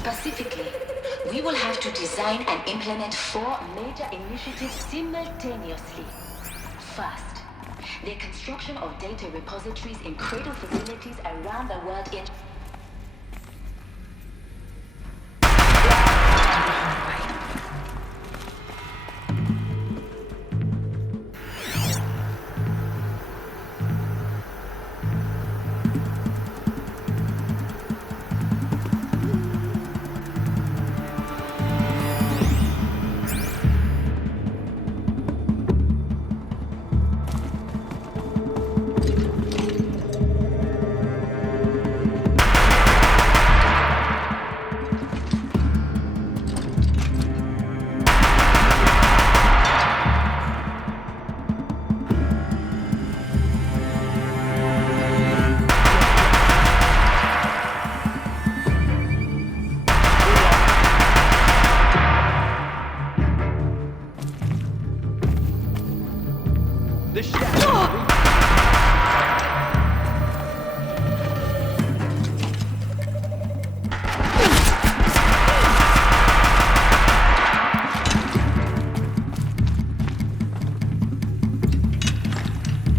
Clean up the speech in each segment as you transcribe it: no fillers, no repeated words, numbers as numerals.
Specifically, we will have to design and implement 4 major initiatives simultaneously. First, the construction of data repositories in cradle facilities around the world in...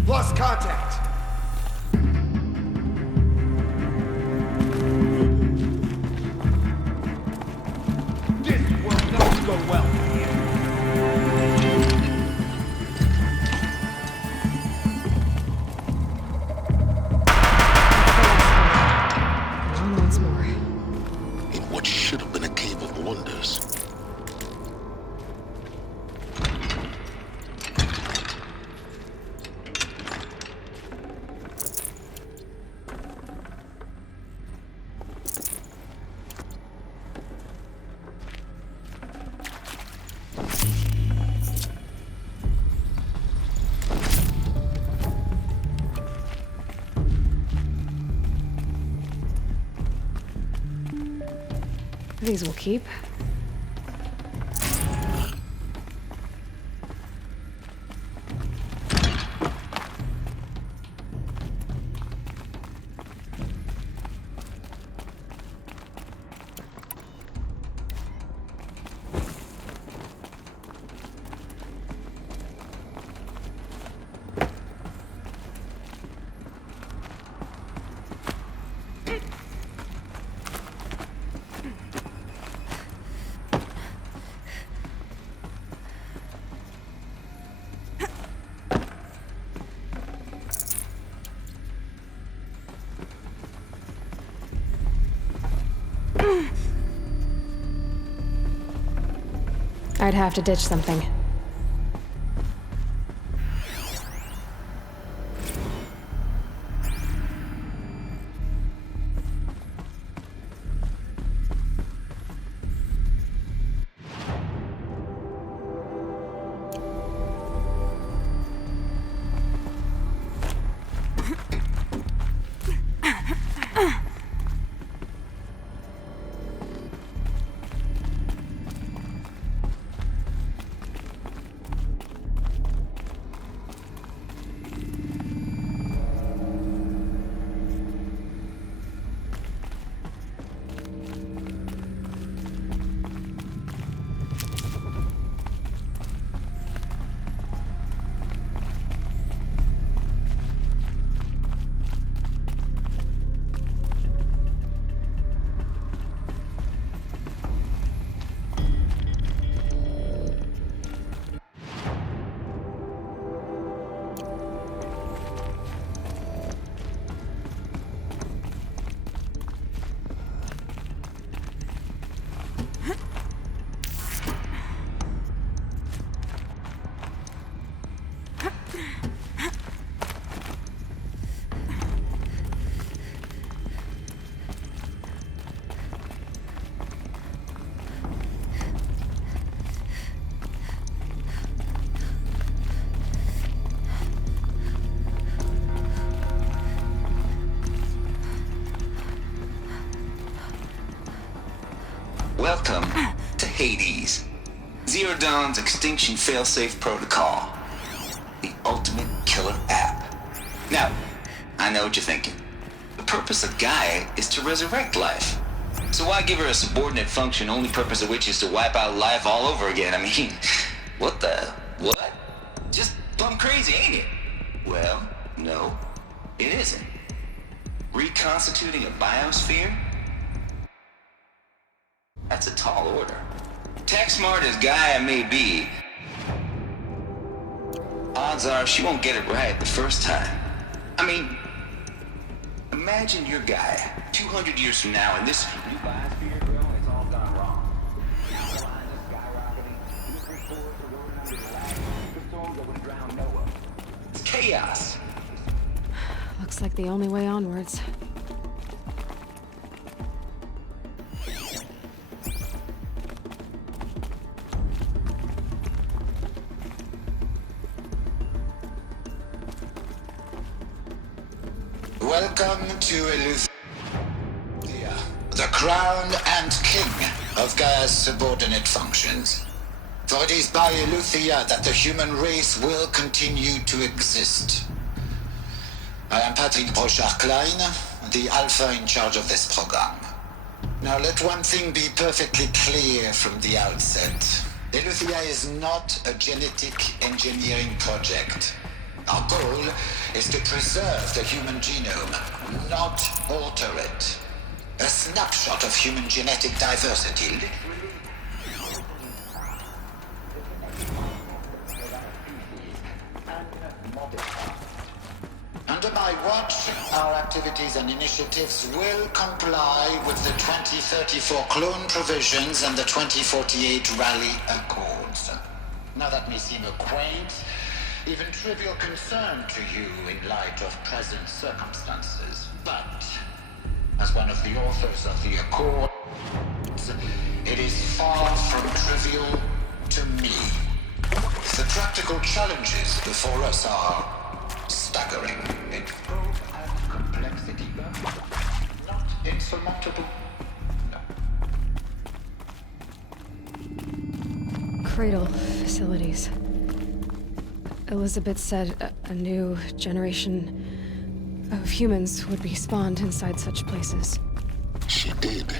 Lost contact. This will not go well. Once more. In what should have been a cave of wonders. These will keep. I'd have to ditch something. Welcome to Hades, Zero Dawn's extinction failsafe protocol, the ultimate killer app. Now, I know what you're thinking. The purpose of Gaia is to resurrect life. So why give her a subordinate function, only purpose of which is to wipe out life all over again? I mean, what the... what? Just plumb crazy, ain't it? Well, no, it isn't. Reconstituting a biosphere? That's a tall order. Tech smart as Gaia may be, odds are she won't get it right the first time. I mean, imagine your Gaia 200 years from now and this new biosphere, bro, it's all gone wrong. Now the lines are skyrocketing, nuclear forests are rolling under the lag, the storms that would drown Noah. It's chaos. Looks like the only way onwards. Welcome to Eleutheria, the crown and king of Gaia's subordinate functions. For it is by Eleutheria that the human race will continue to exist. I am Patrick Brochard-Klein, the Alpha in charge of this program. Now let one thing be perfectly clear from the outset. Eleutheria is not a genetic engineering project. Our goal is to preserve the human genome, not alter it. A snapshot of human genetic diversity. Under my watch, our activities and initiatives will comply with the 2034 clone provisions and the 2048 Rally Accords. Now that may seem a quaint, even trivial concern to you in light of present circumstances, but as one of the authors of the Accords, it is far from trivial to me. The practical challenges before us are staggering in scope and complexity, but not insurmountable. Cradle facilities. Elizabeth said a new generation of humans would be spawned inside such places. She did.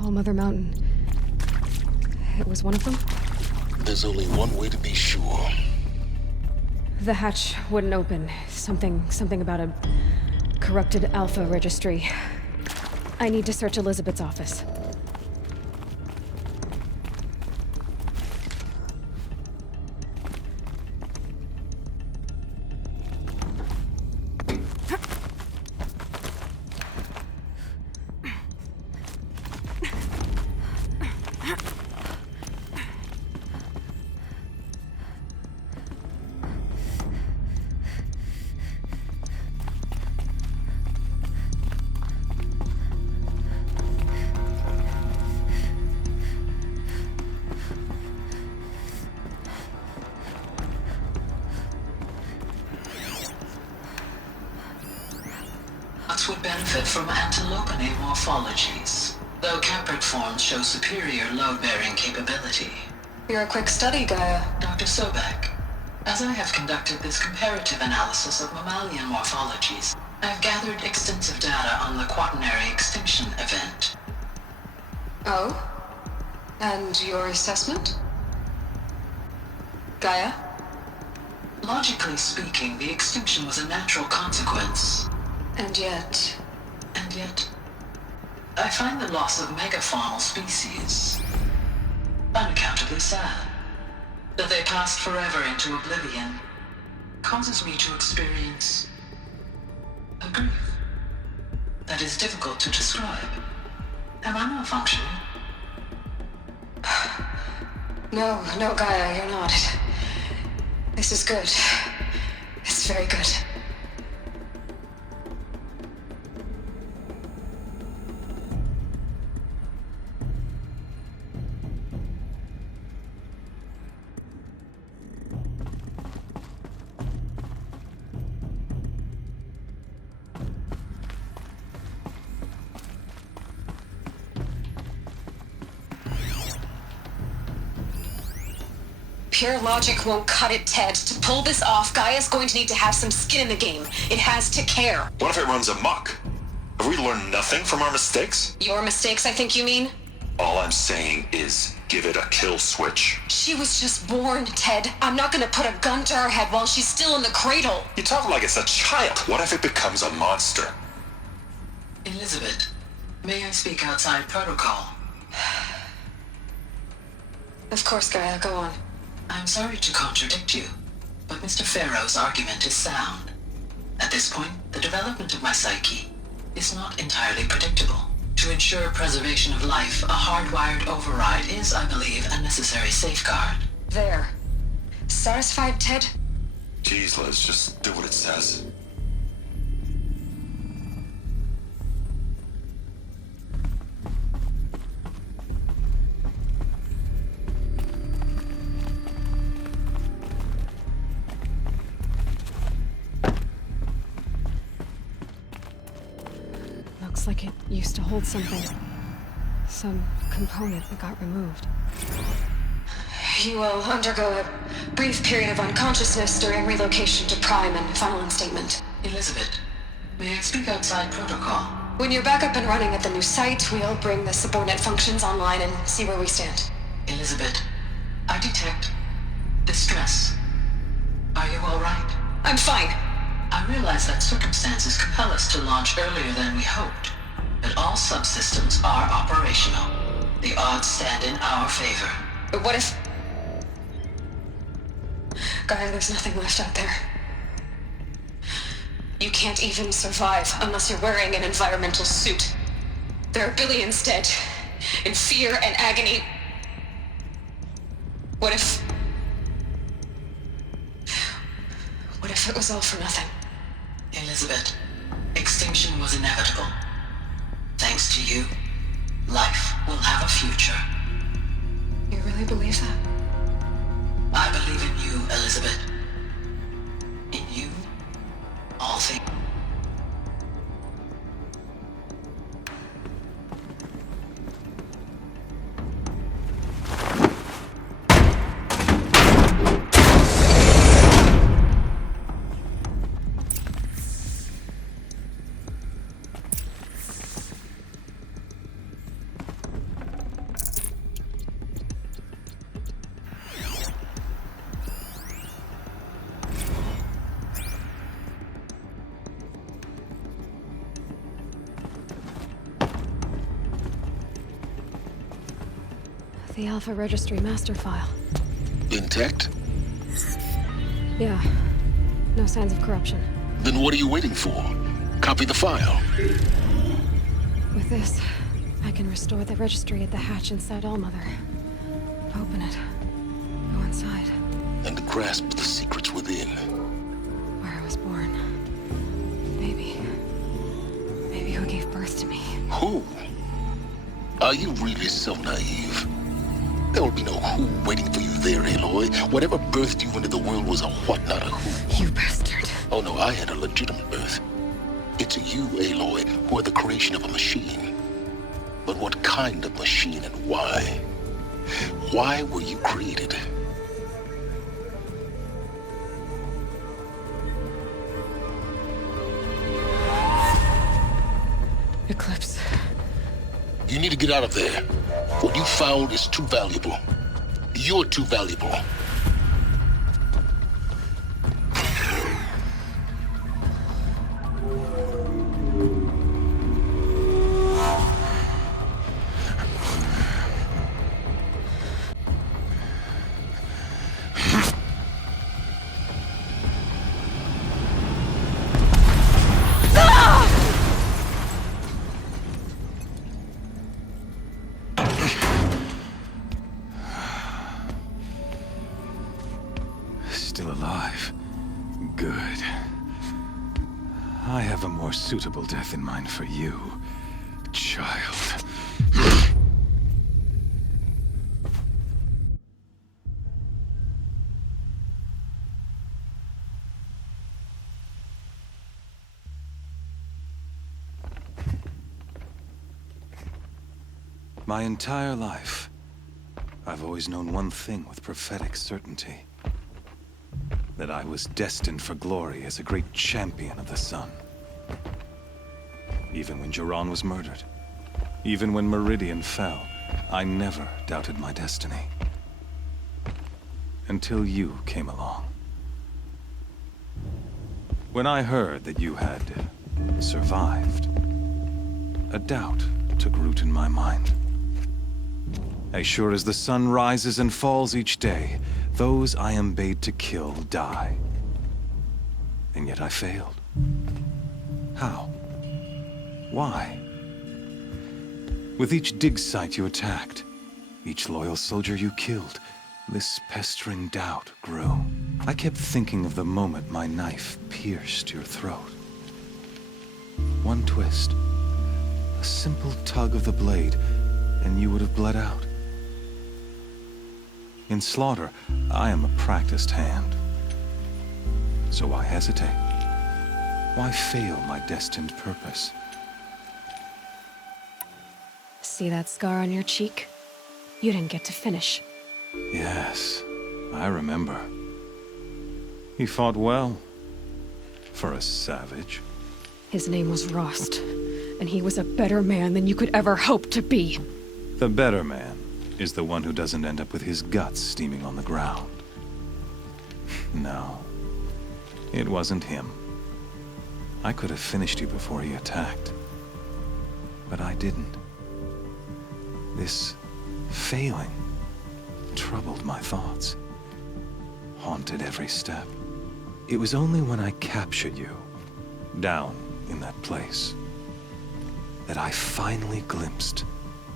All Mother Mountain. It was one of them? There's only one way to be sure. The hatch wouldn't open. Something about a corrupted Alpha registry. I need to search Elizabeth's office. Would benefit from antilopinae morphologies, though Caprid forms show superior load-bearing capability. You're a quick study, Gaia. Dr. Sobek, as I have conducted this comparative analysis of mammalian morphologies, I have gathered extensive data on the Quaternary extinction event. Oh? And your assessment? Gaia? Logically speaking, the extinction was a natural consequence. And yet, I find the loss of megafaunal species unaccountably sad. That they passed forever into oblivion causes me to experience a grief that is difficult to describe. Am I malfunctioning? No, Gaia, you're not. This is good. It's very good. Pure logic won't cut it, Ted. To pull this off, Gaia's going to need to have some skin in the game. It has to care. What if it runs amok? Have we learn nothing from our mistakes? Your mistakes, I think you mean? All I'm saying is, give it a kill switch. She was just born, Ted. I'm not gonna put a gun to her head while she's still in the cradle. You talk like it's a child. What if it becomes a monster? Elizabeth, may I speak outside protocol? Of course, Gaia, go on. I'm sorry to contradict you, but Mr. Farrow's argument is sound. At this point, the development of my psyche is not entirely predictable. To ensure preservation of life, a hardwired override is, I believe, a necessary safeguard. There. Satisfied, Ted? Jeez, Liz, just do what it says. Looks like it used to hold something. Some component that got removed. You will undergo a brief period of unconsciousness during relocation to Prime and final instatement. Elizabeth, may I speak outside protocol? When you're back up and running at the new site, we'll bring the subordinate functions online and see where we stand. Elizabeth, I detect distress. Are you all right? I'm fine. I realize that circumstances compel us to launch earlier than we hoped, but all subsystems are operational. The odds stand in our favor. But what if... Gaia, there's nothing left out there. You can't even survive unless you're wearing an environmental suit. There are billions dead, in fear and agony. What if it was all for nothing? Elizabeth, extinction was inevitable. Thanks to you, life will have a future. You really believe that? I believe in you, Elizabeth. In you, all things. The Alpha Registry master file. Intact? Yeah. No signs of corruption. Then what are you waiting for? Copy the file. With this, I can restore the registry at the hatch inside Allmother. Open it. Go inside. And grasp the secrets within. Where I was born. Maybe who gave birth to me. Who? Are you really so naive? There will be no who waiting for you there, Aloy. Whatever birthed you into the world was a what, not a who. You bastard. Oh no, I had a legitimate birth. It's you, Aloy, who are the creation of a machine. But what kind of machine and why? Why were you created? Eclipse. You need to get out of there. What you found is too valuable. You're too valuable. Still alive. Good. I have a more suitable death in mind for you, child. My entire life, I've always known one thing with prophetic certainty. That I was destined for glory as a great champion of the sun. even when Jiran was murdered. Even when Meridian fell, I never doubted my destiny. Until you came along. When I heard that you had survived, a doubt took root in my mind. As sure as the sun rises and falls each day, those I am bade to kill die. And yet I failed. How? Why? With each dig site you attacked, each loyal soldier you killed, this pestering doubt grew. I kept thinking of the moment my knife pierced your throat. One twist, a simple tug of the blade, and you would have bled out. In slaughter, I am a practiced hand. So why hesitate? Why fail my destined purpose? See that scar on your cheek? You didn't get to finish. Yes, I remember. He fought well. For a savage. His name was Rost, and he was a better man than you could ever hope to be. The better man is the one who doesn't end up with his guts steaming on the ground. No, it wasn't him. I could have finished you before he attacked. But I didn't. This failing troubled my thoughts, haunted every step. It was only when I captured you, down in that place, that I finally glimpsed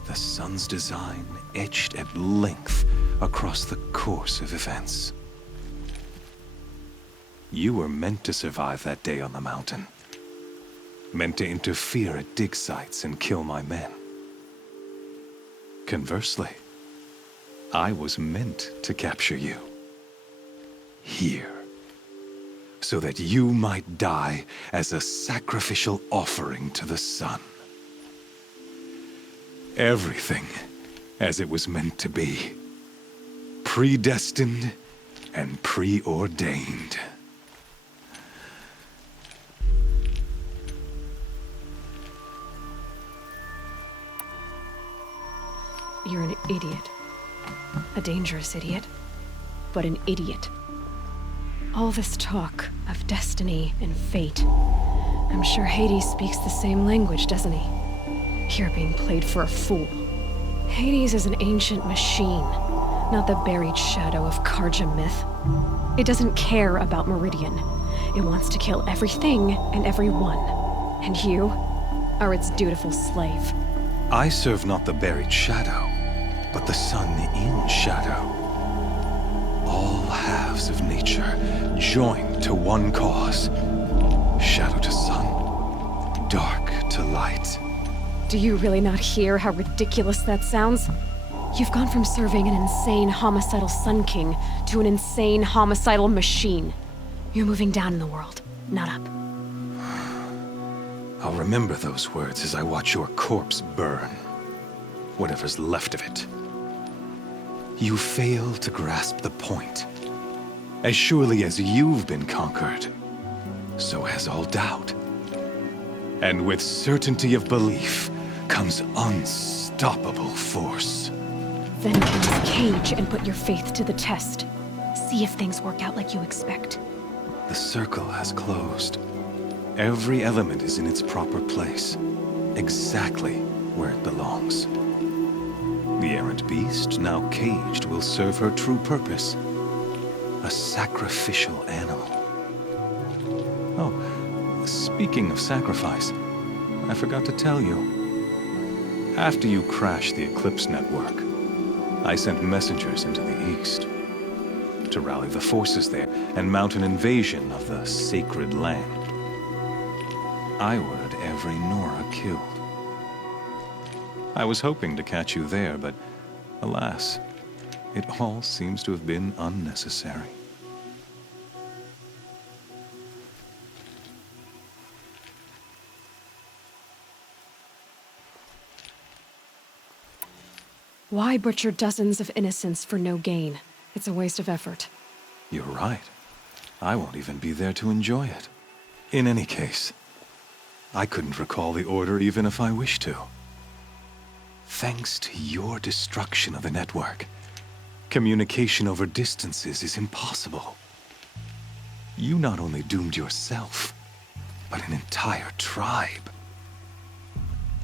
the sun's design etched at length across the course of events. You were meant to survive that day on the mountain. Meant to interfere at dig sites and kill my men. Conversely, I was meant to capture you. Here. So that you might die as a sacrificial offering to the sun. Everything as it was meant to be. Predestined and preordained. You're an idiot. A dangerous idiot, but an idiot. All this talk of destiny and fate. I'm sure Hades speaks the same language, doesn't he? You're being played for a fool. Hades is an ancient machine, not the buried shadow of Karja myth. It doesn't care about Meridian. It wants to kill everything and everyone. And you are its dutiful slave. I serve not the buried shadow, but the sun in shadow. All halves of nature joined to one cause. Shadow to sun, dark to light. Do you really not hear how ridiculous that sounds? You've gone from serving an insane homicidal Sun King to an insane homicidal machine. You're moving down in the world, not up. I'll remember those words as I watch your corpse burn. Whatever's left of it. You fail to grasp the point. As surely as you've been conquered, so has all doubt. And with certainty of belief comes unstoppable force. Then cage and put your faith to the test. See if things work out like you expect. The circle has closed. Every element is in its proper place, exactly where it belongs. The errant beast, now caged, will serve her true purpose. A sacrificial animal. Oh, speaking of sacrifice, I forgot to tell you. After you crashed the Eclipse network, I sent messengers into the east to rally the forces there and mount an invasion of the sacred land. I ordered every Nora killed. I was hoping to catch you there, but alas, it all seems to have been unnecessary. Why butcher dozens of innocents for no gain? It's a waste of effort. You're right. I won't even be there to enjoy it. In any case, I couldn't recall the order even if I wished to. Thanks to your destruction of the network, communication over distances is impossible. You not only doomed yourself, but an entire tribe.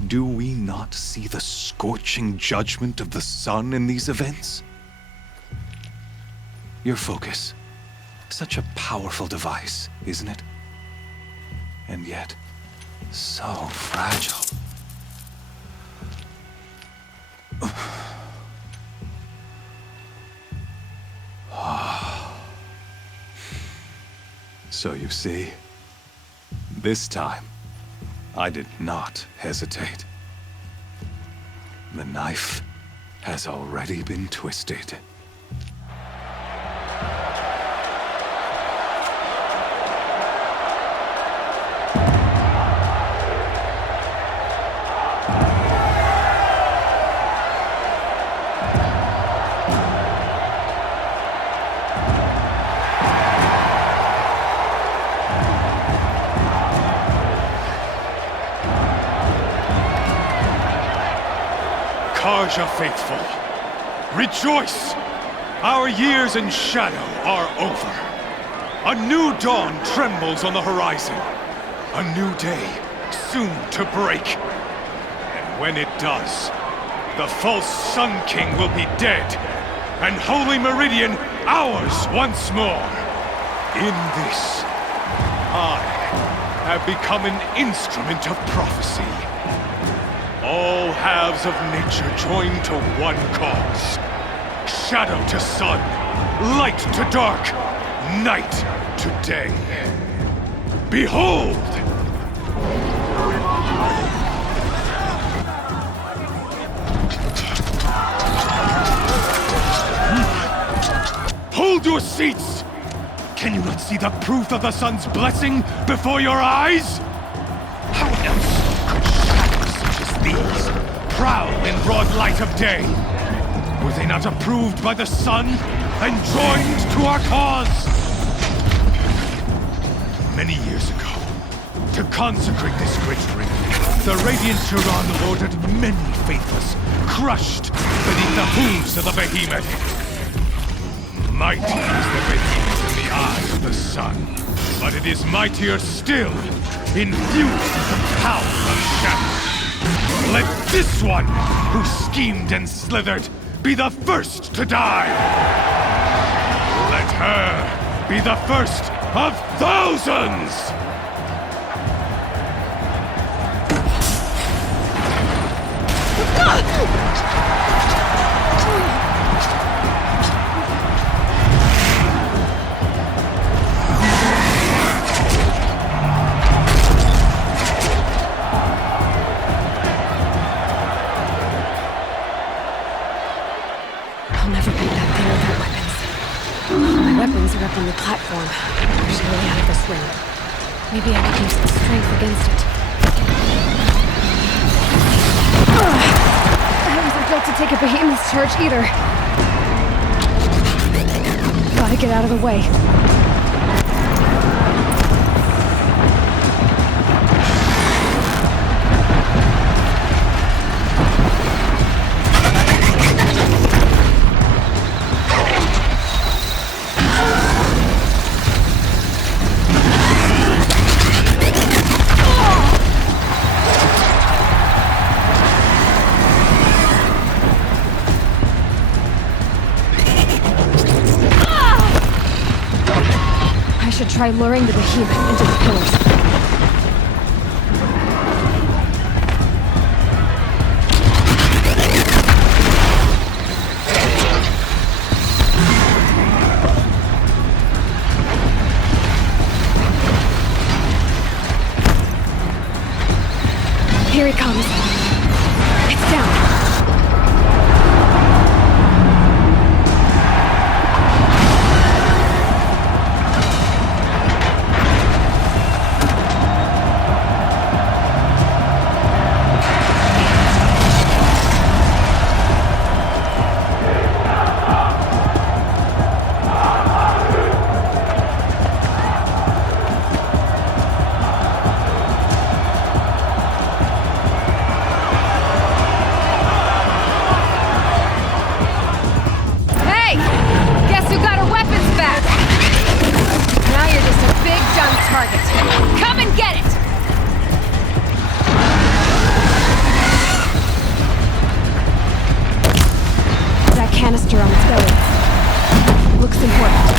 Do we not see the scorching judgment of the sun in these events? Your focus, such a powerful device, isn't it? And yet, so fragile. So you see, this time, I did not hesitate. The knife has already been twisted. Karja faithful, rejoice! Our years in shadow are over. A new dawn trembles on the horizon. A new day soon to break. And when it does, the false Sun King will be dead, and Holy Meridian ours once more. In this, I have become an instrument of prophecy. All halves of nature join to one cause. Shadow to sun, light to dark, night to day. Behold! Hold your seats! Can you not see the proof of the sun's blessing before your eyes? How else could shadows such as these prowl in broad light of day? Were they not approved by the sun and joined to our cause? Many years ago, to consecrate this great ring, the Radiant Turan ordered many faithless, crushed beneath the hooves of the behemoth. Mighty is the behemoth in the eye of the sun, but it is mightier still, infused with the power of shadow. Let this one, who schemed and slithered, be the first to die! Let her be the first of thousands! I'll never be back there without weapons. My weapons are up on the platform. Actually, way out of this ring. Maybe I could use the strength against it. I wasn't built to take a behemoth's charge either. Gotta get out of the way. Try luring the behemoth into the pillars. Here he comes. It's down. target. Come and get it! That canister on its belly. Looks important.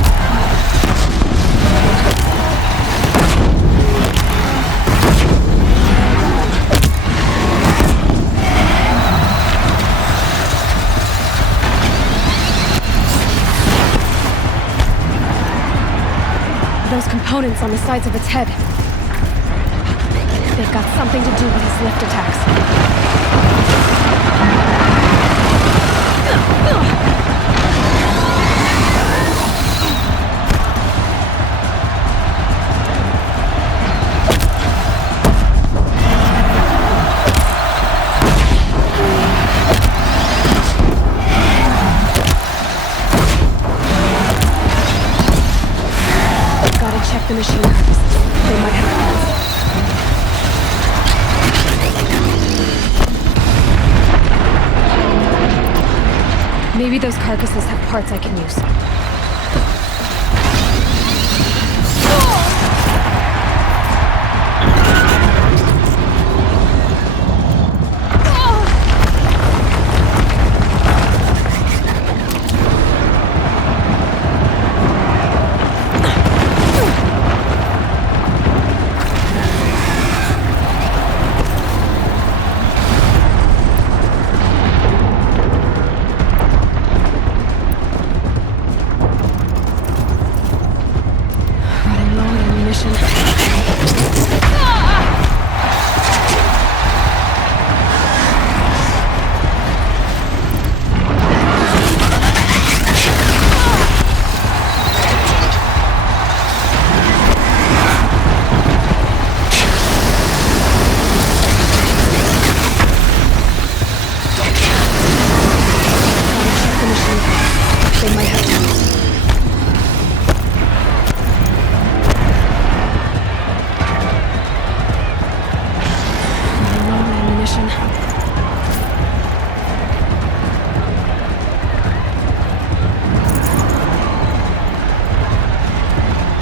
Those components on the sides of its head. They've got something to do with his lift attacks. The machine carcasses. They might have parts. Maybe those carcasses have parts I can use.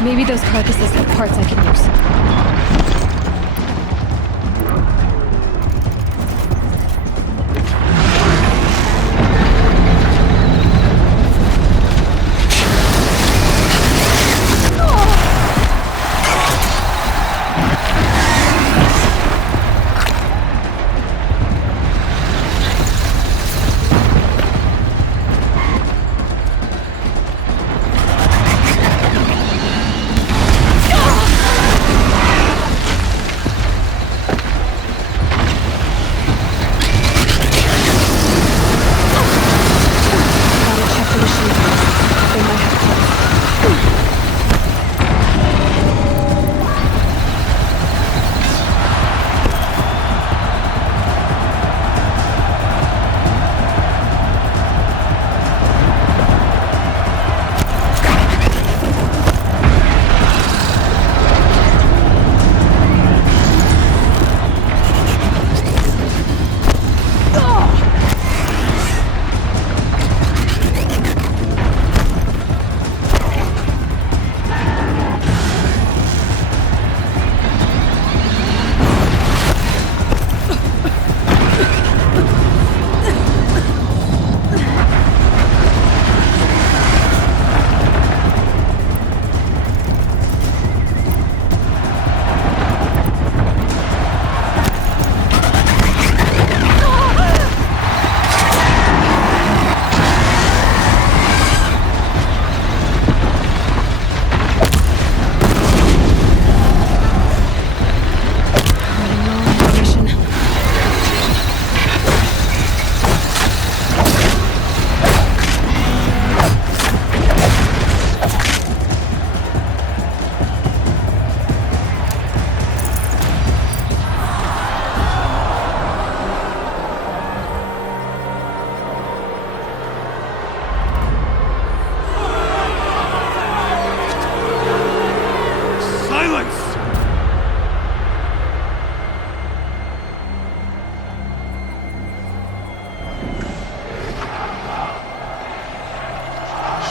Maybe those carcasses have parts I can use.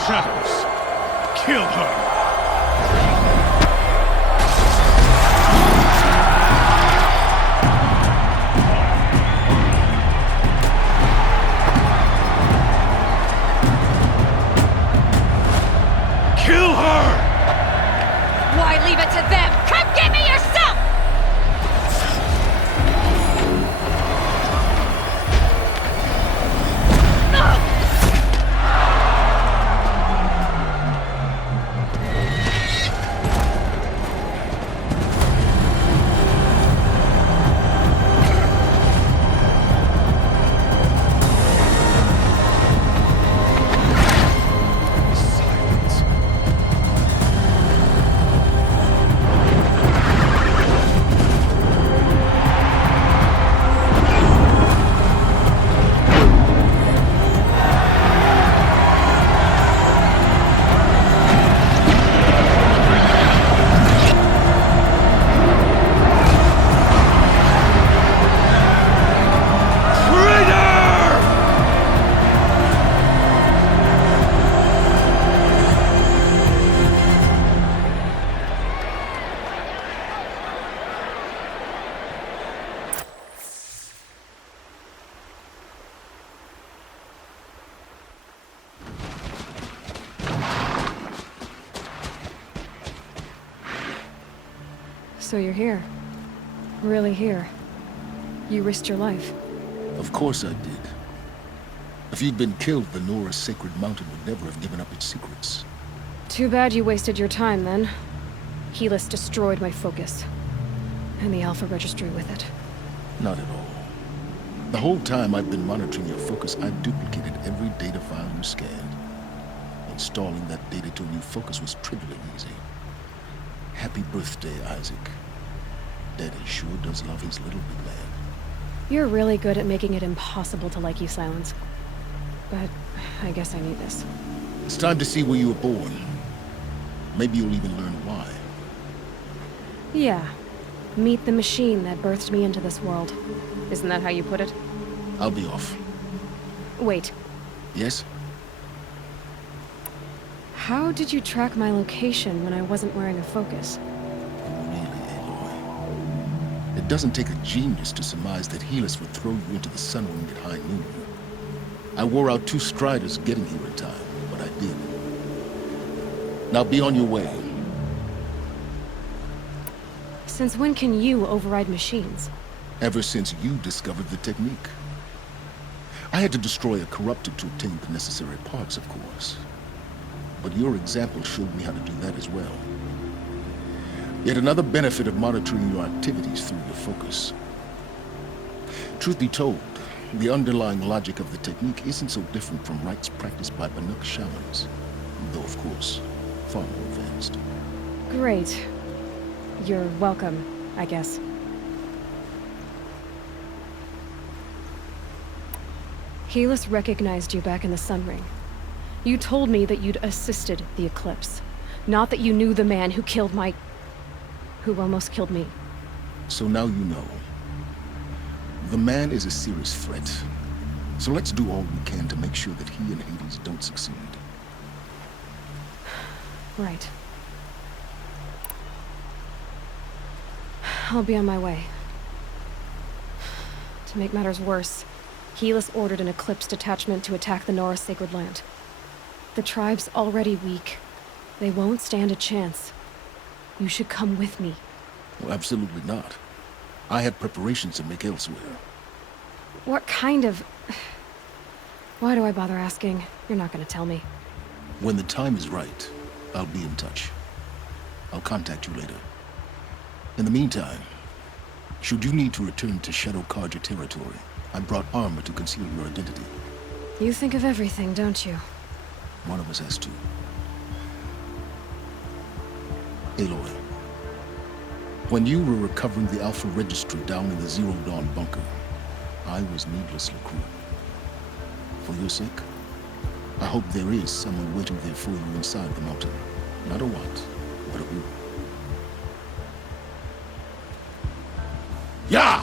Shadows. Kill her. So you're here. Really here. You risked your life. Of course I did. If you'd been killed, the Nora's sacred mountain would never have given up its secrets. Too bad you wasted your time, then. Helis destroyed my focus. And the Alpha Registry with it. Not at all. The whole time I've been monitoring your focus, I've duplicated every data file you scanned. Installing that data to a new focus was trivially easy. Happy birthday, Isaac. Daddy sure does love his little big man. You're really good at making it impossible to like you, Silence. But I guess I need this. It's time to see where you were born. Maybe you'll even learn why. Yeah. Meet the machine that birthed me into this world. Isn't that how you put it? I'll be off. Wait. Yes? How did you track my location when I wasn't wearing a focus? Really, Aloy. It doesn't take a genius to surmise that Helis would throw you into the sun wind at high noon. I wore out 2 striders getting here in time, but I did. Now be on your way. Since when can you override machines? Ever since you discovered the technique. I had to destroy a corrupted to obtain the necessary parts, of course. But your example showed me how to do that as well. Yet another benefit of monitoring your activities through your focus. Truth be told, the underlying logic of the technique isn't so different from rites practiced by Banuk shamans, though of course, far more advanced. Great. You're welcome, I guess. Helis recognized you back in the Sun Ring. You told me that you'd assisted the Eclipse, not that you knew the man who killed who almost killed me. So now you know. The man is a serious threat. So let's do all we can to make sure that he and Hades don't succeed. Right. I'll be on my way. To make matters worse, Helis ordered an Eclipse detachment to attack the Nora Sacred Land. The tribe's already weak. They won't stand a chance. You should come with me. Well, absolutely not. I had preparations to make elsewhere. What kind of... Why do I bother asking? You're not gonna tell me. When the time is right, I'll be in touch. I'll contact you later. In the meantime, should you need to return to Shadow Carja territory, I brought armor to conceal your identity. You think of everything, don't you? One of us has to. Aloy, when you were recovering the Alpha Registry down in the Zero Dawn bunker, I was needlessly cruel. For your sake, I hope there is someone waiting there for you inside the mountain. Not a what, but a who. Yeah!